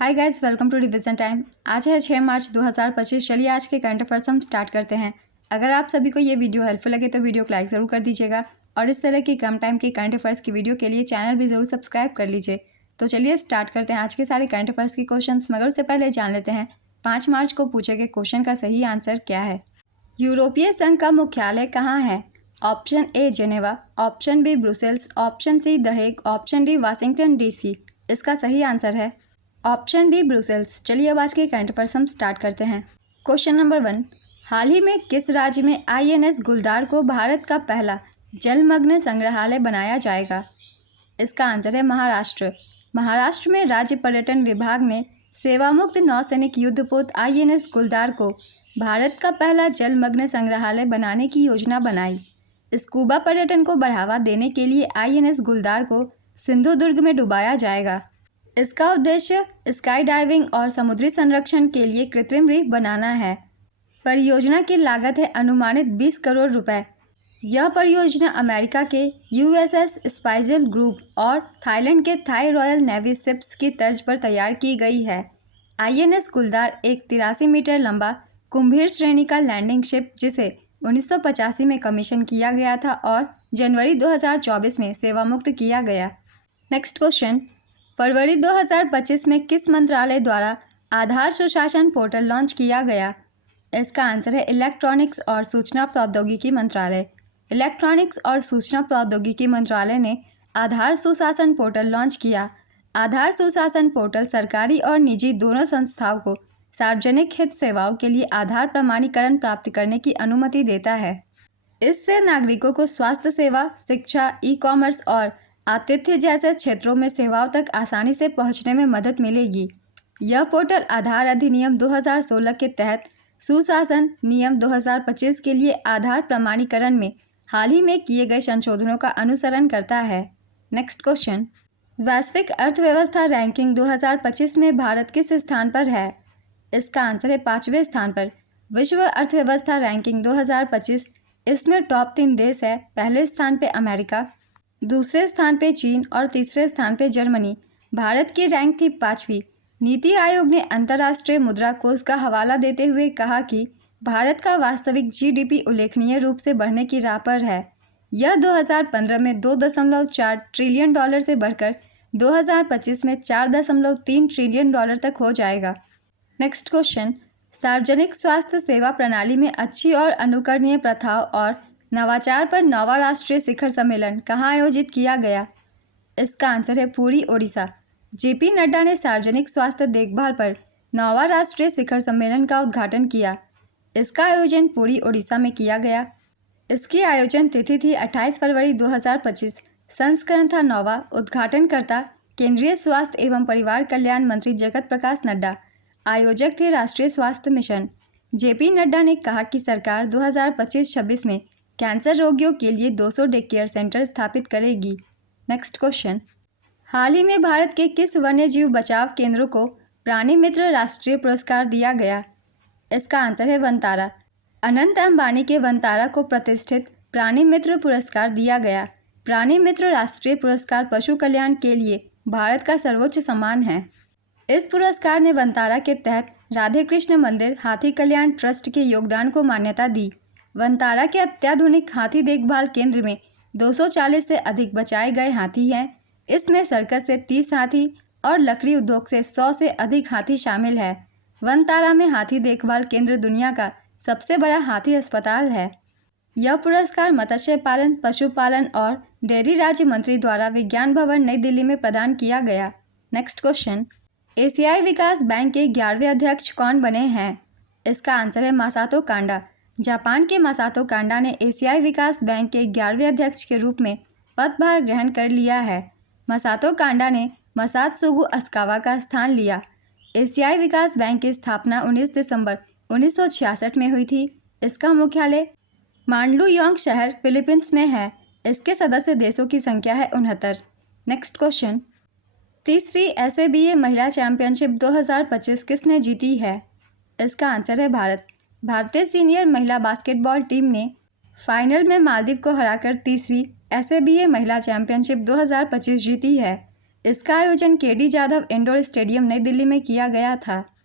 Hi guys, welcome to revision time. आज है 6 मार्च 2025। चलिए आज के करंट अफेयर्स हम स्टार्ट करते हैं। अगर आप सभी को ये वीडियो हेल्पफुल लगे तो वीडियो को लाइक ज़रूर कर दीजिएगा और इस तरह की कम टाइम की करंट अफेयर्स की वीडियो के लिए चैनल भी ज़रूर सब्सक्राइब कर लीजिए। तो चलिए स्टार्ट करते हैं आज के सारे करंट अफेयर्स के क्वेश्चन, मगर उससे पहले जान लेते हैं 5 मार्च को पूछे गए क्वेश्चन का सही आंसर क्या है। यूरोपीय संघ का मुख्यालय कहाँ है? Option A Geneva, option B Brussels, option C the Hague, option D Washington DC. इसका सही आंसर है ऑप्शन बी ब्रुसेल्स। चलिए अब आज के करंट अफेयर्स हम स्टार्ट करते हैं। क्वेश्चन नंबर 1, हाल ही में किस राज्य में आईएनएस गुलदार को भारत का पहला जलमग्न संग्रहालय बनाया जाएगा? इसका आंसर है महाराष्ट्र। महाराष्ट्र में राज्य पर्यटन विभाग ने सेवामुक्त नौसैनिक युद्धपोत आईएनएस गुलदार को भारत का पहला जलमग्न संग्रहालय बनाने की योजना बनाई। स्कूबा पर्यटन को बढ़ावा देने के लिए आईएनएस गुलदार को सिंधुदुर्ग में डुबाया जाएगा। इसका उद्देश्य स्काई डाइविंग और समुद्री संरक्षण के लिए कृत्रिम रीफ बनाना है। परियोजना की लागत है अनुमानित 20 करोड़ रुपए। यह परियोजना अमेरिका के यूएसएस स्पाइसल ग्रुप और थाईलैंड के थाई रॉयल नेवी शिप्स की तर्ज पर तैयार की गई है। आईएनएस गुलदार एक 83 मीटर लंबा कुंभीर श्रेणी का लैंडिंग शिप जिसे 1985 में कमीशन किया गया था और जनवरी 2024 में सेवामुक्त किया गया। नेक्स्ट क्वेश्चन, फरवरी 2025 में किस मंत्रालय द्वारा आधार सुशासन पोर्टल लॉन्च किया गया? इसका आंसर है इलेक्ट्रॉनिक्स और सूचना प्रौद्योगिकी मंत्रालय। इलेक्ट्रॉनिक्स और सूचना प्रौद्योगिकी मंत्रालय ने आधार सुशासन पोर्टल लॉन्च किया। आधार सुशासन पोर्टल सरकारी और निजी दोनों संस्थाओं को सार्वजनिक हित सेवाओं के लिए आधार प्रमाणीकरण प्राप्त करने की अनुमति देता है। इससे नागरिकों को स्वास्थ्य सेवा, शिक्षा, ई कॉमर्स और आतिथ्य जैसे क्षेत्रों में सेवाओं तक आसानी से पहुंचने में मदद मिलेगी। यह पोर्टल आधार अधिनियम 2016 के तहत सुशासन नियम 2025 के लिए आधार प्रमाणीकरण में हाल ही में किए गए संशोधनों का अनुसरण करता है। नेक्स्ट क्वेश्चन, वैश्विक अर्थव्यवस्था रैंकिंग 2025 में भारत किस स्थान पर है? इसका आंसर है 5वें स्थान पर। विश्व अर्थव्यवस्था रैंकिंग 2025, इसमें टॉप 3 देश है। पहले स्थान पे अमेरिका, दूसरे स्थान पे चीन और तीसरे स्थान पे जर्मनी। भारत की रैंक थी 5वीं। नीति आयोग ने अंतर्राष्ट्रीय मुद्रा कोष का हवाला देते हुए कहा कि भारत का वास्तविक जीडीपी उल्लेखनीय रूप से बढ़ने की राह पर है। यह 2015 में 2.4 ट्रिलियन डॉलर से बढ़कर 2025 में 4.3 ट्रिलियन डॉलर तक हो जाएगा। नेक्स्ट क्वेश्चन, सार्वजनिक स्वास्थ्य सेवा प्रणाली में अच्छी और अनुकरणीय प्रथाओं और नवाचार पर 9वां राष्ट्रीय शिखर सम्मेलन कहाँ आयोजित किया गया? इसका आंसर है पुरी, ओडिशा। जेपी नड्डा ने सार्वजनिक स्वास्थ्य देखभाल पर 9वां राष्ट्रीय शिखर सम्मेलन का उद्घाटन किया। इसका आयोजन पुरी, ओडिशा में किया गया। इसकी आयोजन तिथि थी 28 फरवरी 2025। संस्करण था 9वां। उद्घाटनकर्ता केंद्रीय स्वास्थ्य एवं परिवार कल्याण मंत्री जगत प्रकाश नड्डा। आयोजक थे राष्ट्रीय स्वास्थ्य मिशन। जेपी नड्डा ने कहा कि सरकार 2025-26 में कैंसर रोगियों के लिए 200 डे केयर सेंटर स्थापित करेगी। नेक्स्ट क्वेश्चन, हाल ही में भारत के किस वन्यजीव बचाव केंद्रों को प्राणी मित्र राष्ट्रीय पुरस्कार दिया गया? इसका आंसर है वनतारा। अनंत अंबानी के वनतारा को प्रतिष्ठित प्राणी मित्र पुरस्कार दिया गया। प्राणी मित्र राष्ट्रीय पुरस्कार पशु कल्याण के लिए भारत का सर्वोच्च सम्मान है। इस पुरस्कार ने वनतारा के तहत राधे कृष्ण मंदिर हाथी कल्याण ट्रस्ट के योगदान को मान्यता दी। वनतारा के अत्याधुनिक हाथी देखभाल केंद्र में 240 से अधिक बचाए गए हाथी हैं। इसमें सर्कस से 30 हाथी और लकड़ी उद्योग से 100 से अधिक हाथी शामिल है। वनतारा में हाथी देखभाल केंद्र दुनिया का सबसे बड़ा हाथी अस्पताल है। यह पुरस्कार मत्स्य पालन, पशुपालन और डेयरी राज्य मंत्री द्वारा विज्ञान भवन नई दिल्ली में प्रदान किया गया। नेक्स्ट क्वेश्चन, एशियाई विकास बैंक के 11वें अध्यक्ष कौन बने हैं? इसका आंसर है मासातो कांडा। जापान के मासातो कांडा ने एशियाई विकास बैंक के 11वें अध्यक्ष के रूप में पदभार ग्रहण कर लिया है। मासातो कांडा ने मसात्सुगु अस्कावा का स्थान लिया। एशियाई विकास बैंक की स्थापना 19 दिसंबर 1966 में हुई थी। इसका मुख्यालय मांडलुयोंग शहर, फिलीपींस में है। इसके सदस्य देशों की संख्या है 69। नेक्स्ट क्वेश्चन, तीसरी एसएबीए महिला चैंपियनशिप 2025 किसने जीती है? इसका आंसर है भारत। भारतीय सीनियर महिला बास्केटबॉल टीम ने फाइनल में मालदीव को हराकर तीसरी एसएबीए महिला चैंपियनशिप 2025 जीती है। इसका आयोजन केडी जाधव इंडोर स्टेडियम नई दिल्ली में किया गया था।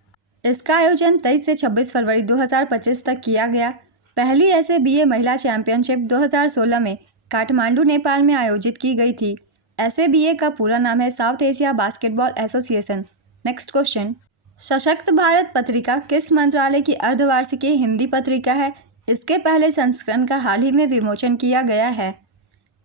इसका आयोजन 23 से 26 फरवरी 2025 तक किया गया। पहली SABA महिला चैंपियनशिप 2016 में काठमांडू नेपाल में आयोजित की गई थी। SABA का पूरा नाम है south Asia basketball association. Next question, सशक्त भारत पत्रिका किस मंत्रालय की अर्धवार्षिकी हिंदी पत्रिका है? इसके पहले संस्करण का हाल ही में विमोचन किया गया है।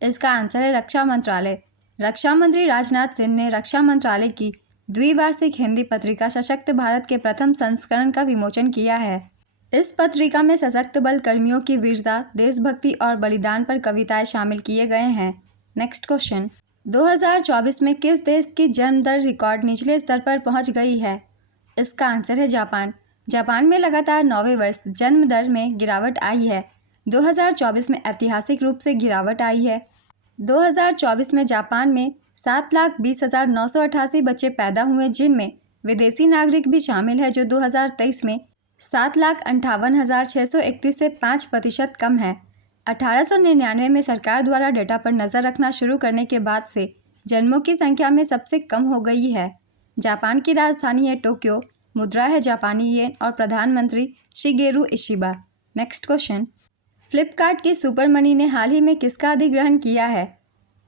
इसका आंसर है रक्षा मंत्रालय। रक्षा मंत्री राजनाथ सिंह ने रक्षा मंत्रालय की द्विवार्षिक हिंदी पत्रिका सशक्त भारत के प्रथम संस्करण का विमोचन किया है। इस पत्रिका में सशक्त बल कर्मियों की वीरता, देशभक्ति और बलिदान पर कविताएं शामिल किए गए हैं। नेक्स्ट क्वेश्चन, 2024 में किस देश की जन्म दर रिकॉर्ड निचले स्तर पर पहुंच गई है? इसका आंसर है जापान। जापान में लगातार 9वें वर्ष जन्म दर में गिरावट आई है। 2024 में ऐतिहासिक रूप से गिरावट आई है। 2024 में जापान में 7,20,988 बच्चे पैदा हुए, जिनमें विदेशी नागरिक भी शामिल है, जो 2023 में 7,58,631 से 5% कम है। 1899 में सरकार द्वारा डेटा पर नज़र रखना शुरू करने के बाद से जन्मों की संख्या में सबसे कम हो गई है। जापान की राजधानी है टोक्यो, मुद्रा है जापानी येन और प्रधानमंत्री Shigeru Ishiba. Next question, Flipkart की सुपर मनी ने हाल ही में किसका अधिग्रहण किया है?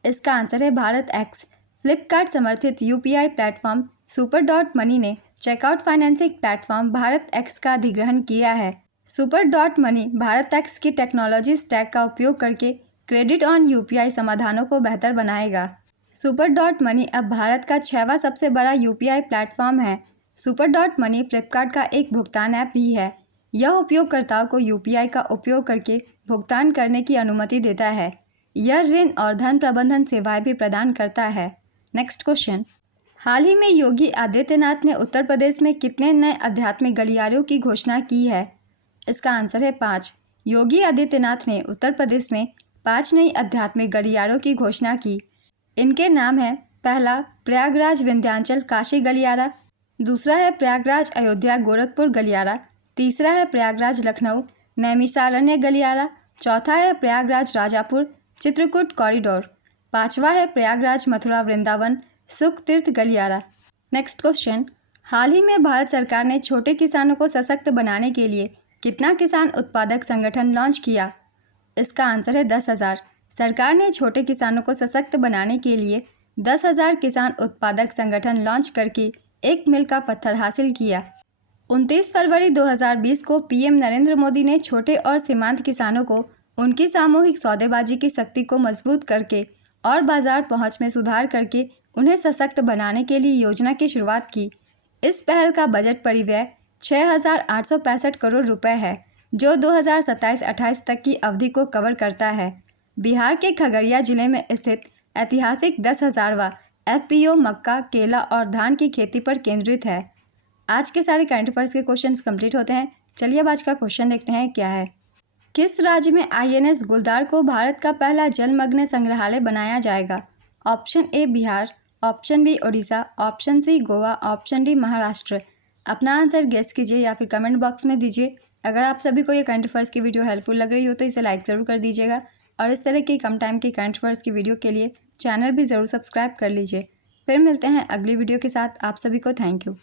इसका आंसर है भारत एक्स। फ्लिपकार्ट समर्थित UPI platform super dot money ने checkout financing platform Bharat X का अधिग्रहण किया है। Super dot money Bharat X की टेक्नोलॉजी स्टैक का उपयोग करके क्रेडिट ऑन UPI समाधानों को बेहतर बनाएगा। सुपर डॉट मनी अब भारत का 6वां सबसे बड़ा UPI प्लेटफॉर्म है। सुपर डॉट मनी फ्लिपकार्ट का एक भुगतान ऐप भी है। यह उपयोगकर्ताओं को UPI का उपयोग करके भुगतान करने की अनुमति देता है। यह ऋण और धन प्रबंधन सेवाएं भी प्रदान करता है। नेक्स्ट क्वेश्चन, हाल ही में योगी आदित्यनाथ ने उत्तर प्रदेश में कितने नए आध्यात्मिक गलियारों की घोषणा की है? इसका आंसर है 5। योगी आदित्यनाथ ने उत्तर प्रदेश में 5 नई आध्यात्मिक गलियारों की घोषणा की। इनके नाम है, पहला प्रयागराज विंध्याचल काशी गलियारा, दूसरा है प्रयागराज अयोध्या गोरखपुर गलियारा, तीसरा है प्रयागराज लखनऊ नैमिषारण्य गलियारा, चौथा है प्रयागराज राजापुर चित्रकूट कॉरिडोर, पांचवा है प्रयागराज मथुरा वृंदावन सुख तीर्थ गलियारा। नेक्स्ट क्वेश्चन, हाल ही में भारत सरकार ने छोटे किसानों को सशक्त बनाने के लिए कितना किसान उत्पादक संगठन लॉन्च किया? इसका आंसर है 10,000। सरकार ने छोटे किसानों को सशक्त बनाने के लिए 10,000 किसान उत्पादक संगठन लॉन्च करके एक मील का पत्थर हासिल किया। 29 फरवरी 2020 को PM नरेंद्र मोदी ने छोटे और सीमांत किसानों को उनकी सामूहिक सौदेबाजी की शक्ति को मजबूत करके और बाजार पहुंच में सुधार करके उन्हें सशक्त बनाने के लिए योजना की शुरुआत की। इस पहल का बजट परिव्यय 6,865 करोड़ रुपए है, जो 2027-28 तक की अवधि को कवर करता है। बिहार के खगड़िया जिले में स्थित ऐतिहासिक 10,000वां FPO मक्का, केला और धान की खेती पर केंद्रित है। आज के सारे करंट अफेयर्स के क्वेश्चंस कंप्लीट होते हैं। चलिए अब आज का क्वेश्चन देखते हैं क्या है। किस राज्य में INS गुलदार को भारत का पहला जलमग्न संग्रहालय बनाया जाएगा? Option A Bihar, option B Orissa, option C Goa, option D Maharashtra. अपना आंसर गेस कीजिए या फिर कमेंट बॉक्स में दीजिए। अगर आप सभी को ये करंट अफेयर्स की वीडियो हेल्पफुल लग रही हो तो इसे लाइक ज़रूर कर दीजिएगा और इस तरह की कम टाइम की करंट अफेयर्स की वीडियो के लिए चैनल भी ज़रूर सब्सक्राइब कर लीजिए। फिर मिलते हैं अगली वीडियो के साथ। आप सभी को थैंक यू।